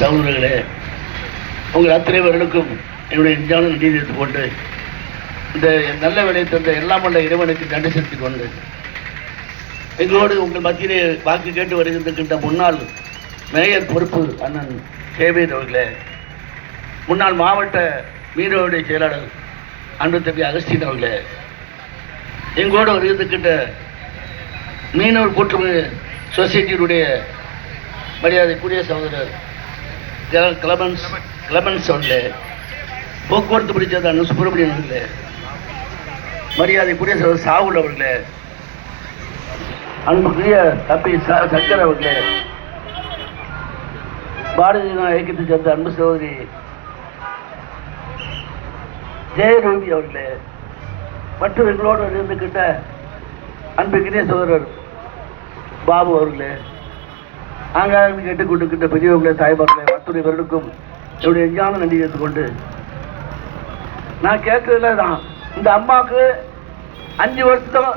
சகோதரர்களே, உங்கள் அத்தனை பேர்களுக்கும் என்னுடைய நெஞ்சான நன்றி தெரிவித்துக் கொண்டு, இந்த நல்ல வேலையை தந்த எல்லாம் வல்ல இறைவனுக்கு நன்றி செலுத்திக் கொண்டு, எங்களோடு உங்கள் மத்தியிலே வாக்கு கேட்டு வருகின்ற முன்னாள் மேயர் பொறுப்பு அண்ணன் சேவேத் அவர்களே, முன்னாள் மாவட்ட மீனவருடைய செயலாளர் அன்பு தம்பி அகஸ்டின் அவர்களே, எங்களோடு வருகின்ற மீனவர் கூட்டுறவு சொசைட்டியினுடைய மரியாதைக்குரிய சகோதரர் கிளமன்ஸ் அவர்களே, போக்குவரத்து பிடிச்சது அண்ணன் சுப்பிரமணியன் அவர்களே, மரியாதைக்குரிய சகோதரர் சாகுல் அவர்களே, அன்புக்குரிய தம்பி சங்கர் அவர்களே, பாரதிய ஜனதா இயக்கத்தை சேர்ந்த அன்பு சகோதரி ஜெயரூபி அவர்களே, மற்றும் எங்களோடு இருந்துகிட்ட அன்புக்குரிய சகோதரர் பாபு அவர்களே, ஆங்காங்க கேட்டுக் கொண்டிருக்கின்ற பெரியவர்களே, தாய்மார்களே, அத்துணை பேருக்கும் என்னுடைய எஞ்சான நன்றி எடுத்துக்கொண்டு, நான் கேட்கறதுல தான் இந்த அம்மாவுக்கு 5 வருஷம்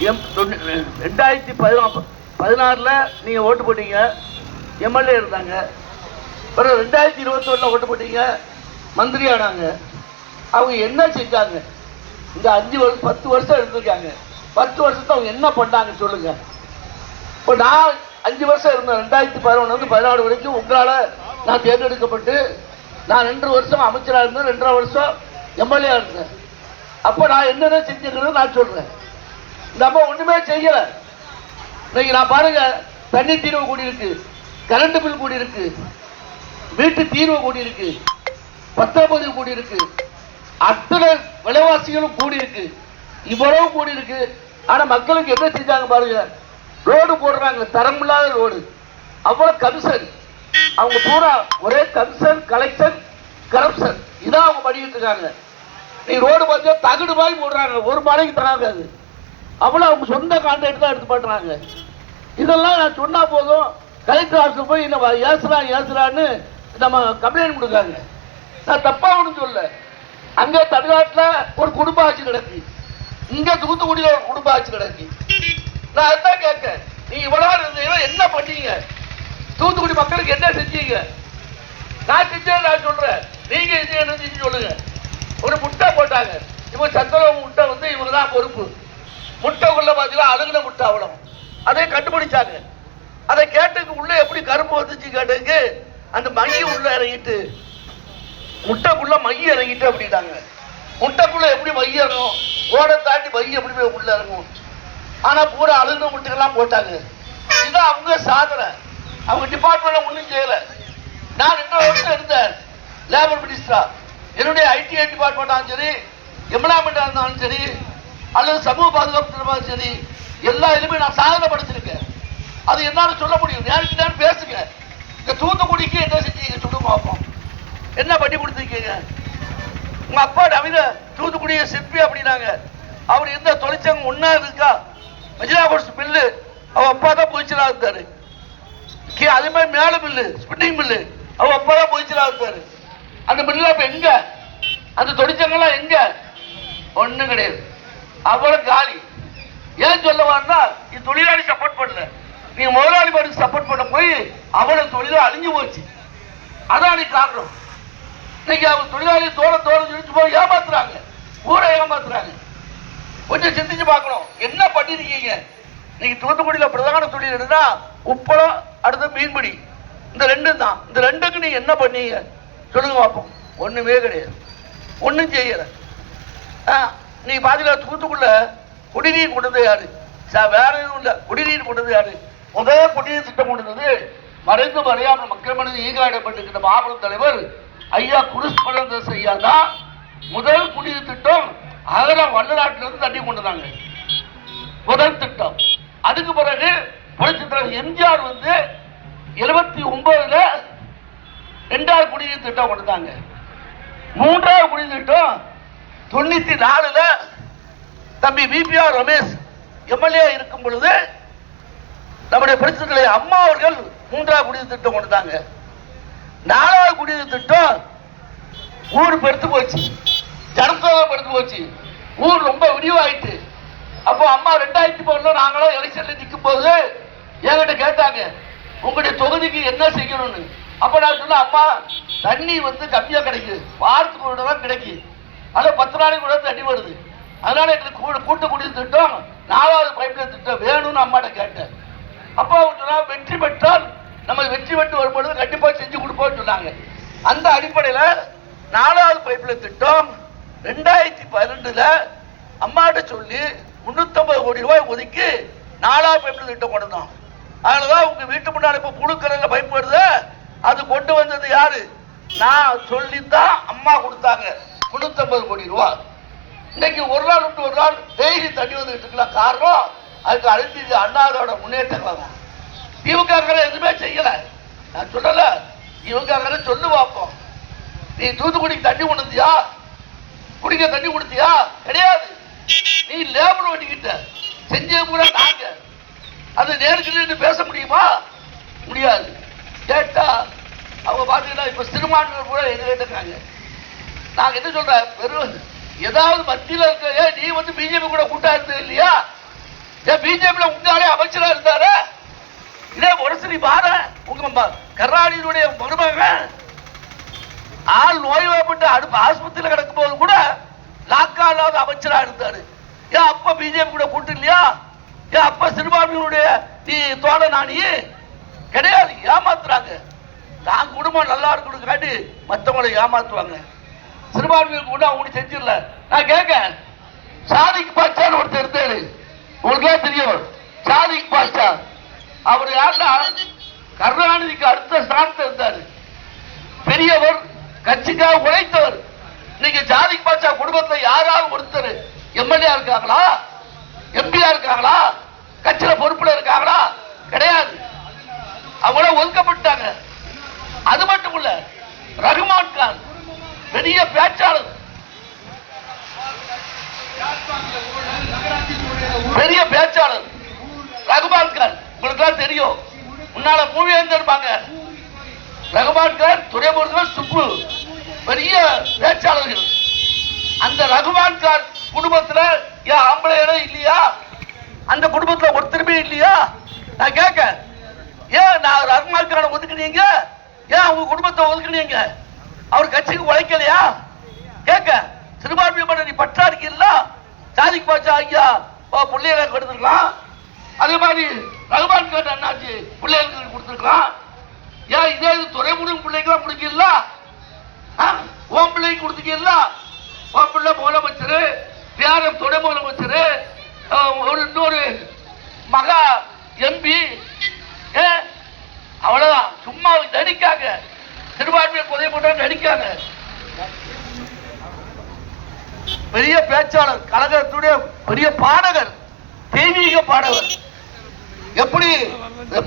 2016 நீங்கள் ஓட்டு போட்டீங்க, எம்எல்ஏ இருந்தாங்க. பிறகு 2021 ஓட்டு போட்டீங்க, மந்திரி ஆனாங்க. அவங்க என்ன செஞ்சாங்க? இந்த 10 வருஷம் இருந்திருக்காங்க. 10 வருஷத்தை அவங்க என்ன பண்ணாங்க சொல்லுங்க. இப்போ நான் 5 வருஷம் இருந்தேன். 2011 14 வரைக்கும் உங்களால் நான் தேர்ந்தெடுக்கப்பட்டு நான் 2 வருஷம் அமைச்சராக இருந்தேன், 2.5 வருஷம் எம்எல்ஏ இருந்தேன். அப்போ நான் என்னென்ன செஞ்சுக்கிறேன்னு நான் சொல்றேன். இந்த அம்மா ஒண்ணுமே செய்யல. இன்னைக்கு நான் பாருங்க, தண்ணி தீர்வு கூடி இருக்கு, கரண்ட் பில் கூடி இருக்கு, வீட்டு தீர்வு கூடி இருக்கு, பத்திரப்பதிவு கூடி இருக்கு, அத்தனை விலைவாசிகளும் கூடி இருக்கு, இவ்வளவு கூடி இருக்கு. ஆனா மக்களுக்கு என்ன செஞ்சாங்க பாருங்க, ரோடு போடுறாங்க, தரமில்லாத ரோடு, அவ்வளவு கமிஷன். அவங்க பூரா ஒரே கமிஷன், கலெக்ஷன், கரப்ஷன், இதான் அவங்க பண்ணிட்டு இருக்காங்க. நீ ரோடு பார்த்தா தகுடு பாய் போடுறாங்க, ஒரு மலைக்கு தராங்க. அது அவ்வளோ அவங்க சொந்த கான்ட்ராக்ட் தான் எடுத்து பண்ணுறாங்க. இதெல்லாம் நான் சொன்னா போதும், கலெக்டர் ஆஃபீஸ் போய் என்ன ஏசுறான்னு நம்ம கம்ப்ளைண்ட் கொடுக்காங்க. நான் தப்பா ஒன்றும் சொல்ல. அங்கே தமிழ்நாட்டில் ஒரு குடும்ப ஆட்சி நடக்கு, இங்கே தூத்துக்குடியில் ஒரு குடும்ப ஆட்சி நடக்கு. நான் அதுதான் கேட்க, நீ இவ்வளவு இருந்தீங்க, என்ன பண்ணீங்க? தூத்துக்குடி மக்களுக்கு என்ன செஞ்சீங்க? நான் செஞ்சேன் நான் சொல்றேன், நீங்க என்ன செஞ்சு சொல்லுங்க. ஒரு முட்டை போட்டாங்க, இவங்க சத்துணவு முட்டை வந்து இவங்க தான் பொறுப்பு. முட்டைக்குள்ள பார்த்தீங்கன்னா அழுகின முட்டை அவ்வளோ, அதை கண்டுபிடிச்சாங்க. அதை கேட்டுக்கு உள்ள எப்படி கரும்பு வந்துச்சு கேட்டுக்கு, அந்த மைய உள்ள இறங்கிட்டு, முட்டைக்குள்ள மைய இறங்கிட்டு அப்படிட்டாங்க. முட்டைக்குள்ள எப்படி மைய இறங்கும்? ஓட தாண்டி மைய எப்படி போய் உள்ள இறங்கும்? ஆனா பூரா அழுகின முட்டைகள்லாம் போட்டாங்க. இதுதான் அவங்க சாதனை. அவங்க டிபார்ட்மெண்ட் ஒன்றும் செய்யல. நான் 2 வருஷம் இருந்தேன் லேபர் மினிஸ்டரா. என்னுடைய ஐடிஐ டிபார்ட்மெண்ட் சரி, எம்ப்ளாய்மெண்ட் இருந்தாலும் சரி, அல்லது சமூக பாதுகாப்பு இருந்தாலும் சரி, எல்லா இதுமே நான் சாதனை படுத்திருக்கேன். அது என்னால சொல்ல முடியும். நேரத்துக்கு பேசுங்க. இந்த தூத்துக்குடிக்கு என்ன செஞ்சீங்க சொல்லுங்க பார்ப்போம். என்ன பண்ணி கொடுத்துருக்கீங்க? உங்க அப்பா நவீன தூத்துக்குடியை சிற்பி அப்படின்னாங்க. அவர் எந்த தொழிற்சங்கம் ஒன்னா இருக்கா? மெஜினாபோர்ட்ஸ் மில்லு அவ அப்பா தான் பொய்ச்சலா இருந்தாரு. அதே மாதிரி மேல மில்லு, ஸ்பின்னிங் மில்லு அவ அப்பா தான் பொய்ச்சலா இருந்தாரு. அந்த மில்ல இப்ப எங்க? அந்த தொழிற்சங்கம்லாம் எங்க? ஒண்ணும் கிடையாது, அவ்வளவு காலி. ஏன் சொல்ல வரா? இது தொழிலாளி சப்போர்ட் பண்ணல, நீங்க முதலாளி பாட்டுக்கு சப்போர்ட் பண்ண போய் அவ்வளவு தொழிலும் அழிஞ்சு போச்சு. அதான் காரணம். இன்னைக்கு அவங்க தொழிலாளி தோட சொல்லிட்டு போய் ஏமாத்துறாங்க, ஊரை ஏமாத்துறாங்க. கொஞ்சம் சிந்திச்சு பார்க்கணும், என்ன பண்ணிருக்கீங்க? நீங்க தூத்துக்குடியில பிரதான தொழில் இருந்தா உப்பளம், அடுத்து மீன்பிடி, இந்த 2 தான். இந்த 2க்கு நீங்க என்ன பண்ணீங்க சொல்லுங்க பார்ப்போம். ஒண்ணுமே கிடையாது, ஒன்னும் செய்யல. நீங்க பாத்தீங்கன்னா தூத்துக்குள்ள குடிநீர் கொண்டது யாரு? வேற எதுவும் இல்ல, குடிநீர் கொண்டது யாரு? முதல் குடிநீர் திட்டம் கொண்டது மறைந்து மறையாமல் மக்கள் மனதில் ஈகாடப்பட்டிருக்கிற மாபெரும் தலைவர் ஐயா குருஸ்பரந்தஸ் ஐயா தான் முதல் குடிநீர் திட்டம் அகல வல்லநாட்டிலிருந்து தண்ணி கொண்டுதாங்க முதல் திட்டம். அதுக்கு பிறகு புரட்சித்தலைவர் எம்ஜிஆர் வந்து 79ல 2வது குடிநீர் திட்டம் கொண்டுதாங்க. 3வது குடிநீர் திட்டம் 94ல தம்பி விபிஆர் ரமேஷ் எம்எல்ஏ இருக்கும் பொழுது நம்முடைய புரட்சித்தலைவர் அம்மா அவர்கள் 3வது குடிநீர் திட்டம் கொண்டுதாங்க. 4வது குடிநீர் திட்டம் ஊர் பெருத்து போச்சு, ஜனத்தொகை பெருத்து போச்சு, ஊர் ரொம்ப விரிவாயிட்டு. அப்போ அம்மா 2010 நாங்களும் எலெக்ஷன்ல நிற்கும் போது என்கிட்ட கேட்டாங்க, உங்களுடைய தொகுதிக்கு என்ன செய்யணும்னு. அப்ப நான் சொன்ன அம்மா தண்ணி வந்து கம்மியா கிடைக்குது, வாரத்துக்கு ஒரு தடவை கிடைக்குது, அதில் 10 நாளைக்கு கூட தண்ணி வருது, அதனால எங்களுக்கு கூட்டு குடிநீர் திட்டம் 4வது பைப்லைன் திட்டம் வேணும்னு அம்மாட்ட கேட்டேன். அப்போ அவங்க சொன்னா வெற்றி பெற்றால் நம்ம வெற்றி பெற்று வரும்பொழுது கண்டிப்பா செஞ்சு கொடுப்போம்னு சொன்னாங்க. அந்த அடிப்படையில் 4வது பைப்லைன் திட்டம் 2012 அம்மாட்ட சொல்லி 350 கோடி ரூபாய் ஒதுக்கி 4வது பைப்லைன் திட்டம் கொண்டு வந்தோம். அதனாலதான் உங்க வீட்டு முன்னாடி இப்ப புழுக்கரையில பைப் வருது, அது கொண்டு வந்தது யாரு? நான் சொல்லித்தான் அம்மா கொடுத்தாங்க 350 கோடி ரூபாய். இன்னைக்கு ஒரு நாள் விட்டு ஒரு நாள் டெய்லி தண்ணி வந்துட்டு இருக்கலாம். காரணம் அதுக்கு அழைத்து அண்ணாவோட முன்னேற்றம். திமுக எதுவுமே செய்யல. நான் சொல்லல, திமுக சொல்லு பார்ப்போம். நீ தூத்துக்குடிக்கு தண்ணி கொண்டுந்தியா? குடிக்க தண்ணி கொடுத்தியா? கிடையாது. நீ லேபர் வண்டிக்கிட்ட செஞ்ச கூட நாங்க அது நேருக்கு பேச முடியுமா? முடியாது. கேட்டா அவங்க பாத்தீங்கன்னா இப்ப சிறுபான்மையினர் கூட எங்க கேட்டுருக்காங்க. நாங்க என்ன சொல்றேன், வெறும் ஏதாவது மத்தியில் இருக்க நீ வந்து பிஜேபி கூட கூட்டா இருந்தது இல்லையா? ஏன் பிஜேபி உங்காலே அமைச்சரா இருந்தாரு? இதே ஒரு பார உங்க கருணாநிதியுடைய மருமகன் ஆள் நோய்வாய்ப்பட்டு அடுப்பு ஆஸ்பத்திரியில் கிடக்கும் போது கூட லாக்கா இல்லாத அமைச்சரா இருந்தாரு. ஏன் அப்ப பிஜேபி கூட கூட்டு இல்லையா? ஏன் அப்ப சிறுபான்மையினுடைய நீ தோழ நாணி கிடையாது. ஏமாத்துறாங்க. தான் குடும்பம் நல்லா இருக்கணும் காட்டி மற்றவங்களை ஏமாத்துவாங்க. சிறுபான்மையிற்கு கூட அவங்க செஞ்சிடல. நான் கேட்க சாதிக் பாட்சான்னு ஒருத்தர் இருந்தாரு, உங்களுக்கே தெரியும். சாதிக் பாட்சா அவர் யாருன்னா கருணாநிதிக்கு அடுத்த ஸ்தானத்தில் இருந்தாரு. பெரியவர், கட்சிக்காக உழைத்தவர். இன்னைக்கு சாதிக் பாட்சா குடும்பத்தில் யாராவது ஒருத்தர் எம்எல்ஏ இருக்காங்களா? எம்பியா இருக்காங்களா? கட்சியில பொறுப்புல இருக்காங்களா? கிடையாது. அவங்கள ஒதுக்கப்பட்டாங்க. அது மட்டும் இல்ல, ரகுமான் கான் பெரிய பேச்சாளர், பெரிய பேச்சாளர் ரகுமான் கான் உங்களுக்கு தெரியும். முன்னால மூவேந்தர்பாங்க. ரகுமான் கான், துரைமுருகன், சுப்பு பெரிய பேச்சாளர்கள். அந்த ரகுமான் கான் குடும்பத்துல ஏன் ஆம்பளையனே இல்லையா? அந்த குடும்பத்துல ஒருத்தருமே இல்லையா? நான் கேட்க ஏன் நான் ரகுமான் கானை ஒதுக்குனீங்க? ஏன் அவங்க குடும்பத்தை ஒதுக்குனீங்க? அவர் கட்சிக்கு உழைக்கலையா? கேட்க சிறுபான்மை நீ பற்றா இருக்கீல்ல, சாதிக்கு பாச்சா ஐயா பிள்ளைகளை கொடுத்துருக்கலாம். அதே மாதிரி ரகுமான் கான் அண்ணாச்சி பிள்ளைகளுக்கு கொடுத்துருக்கலாம். ஏன் இதே இது துறைமுருகன் பிள்ளைக்கெல்லாம் கொடுக்கல? ஓம் பிள்ளைக்கு கொடுத்துக்கல? ஓம் பிள்ளை முதலமைச்சர், பேரம் துணை முதலமைச்சர், இன்னொரு மகா எம்பி. அவ்வளவுதான். சும்மா நடிக்காங்க. சிறுபான்மையை கொலை போட்ட நடிக்காங்க. பெரிய பேச்சாளர், கழகத்துடைய பெரிய பாடகர், தெய்வீக பாடகர். எப்படி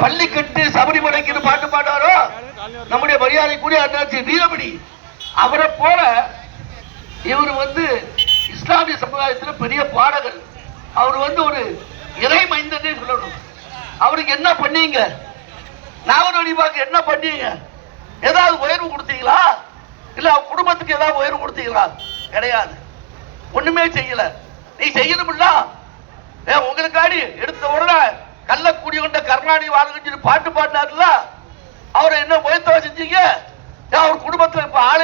பள்ளி கட்டு சபரிமலைக்கு பாட்டு பாடாரோ நம்முடைய மரியாதைக்குரிய அண்ணாச்சி வீரமணி, அவரை போல இவர் வந்து இஸ்லாமிய சமுதாயத்தில் பெரிய பாடகர். அவர் வந்து ஒரு இறை மைந்தனே சொல்லணும். அவருக்கு என்ன பண்ணீங்க? நாகரடிபாக்கு என்ன பண்ணீங்க? ஏதாவது உயர்வு கொடுத்தீங்களா? இல்ல அவங்க குடும்பத்துக்கு ஏதாவது உயர்வு கொடுத்தீங்களா? கிடையாது. ஒண்ணுமே செய்யல. நீ செய்யணும்ல. உங்களுக்காடி எடுத்த உடனே கள்ளக்குடி கொண்ட கருணாநிதி வாழ்க்கை பாட்டு பாடினார்ல, அவரை என்ன உயர்த்தவா செஞ்சீங்க? அவர் குடும்பத்தில் இப்ப ஆளு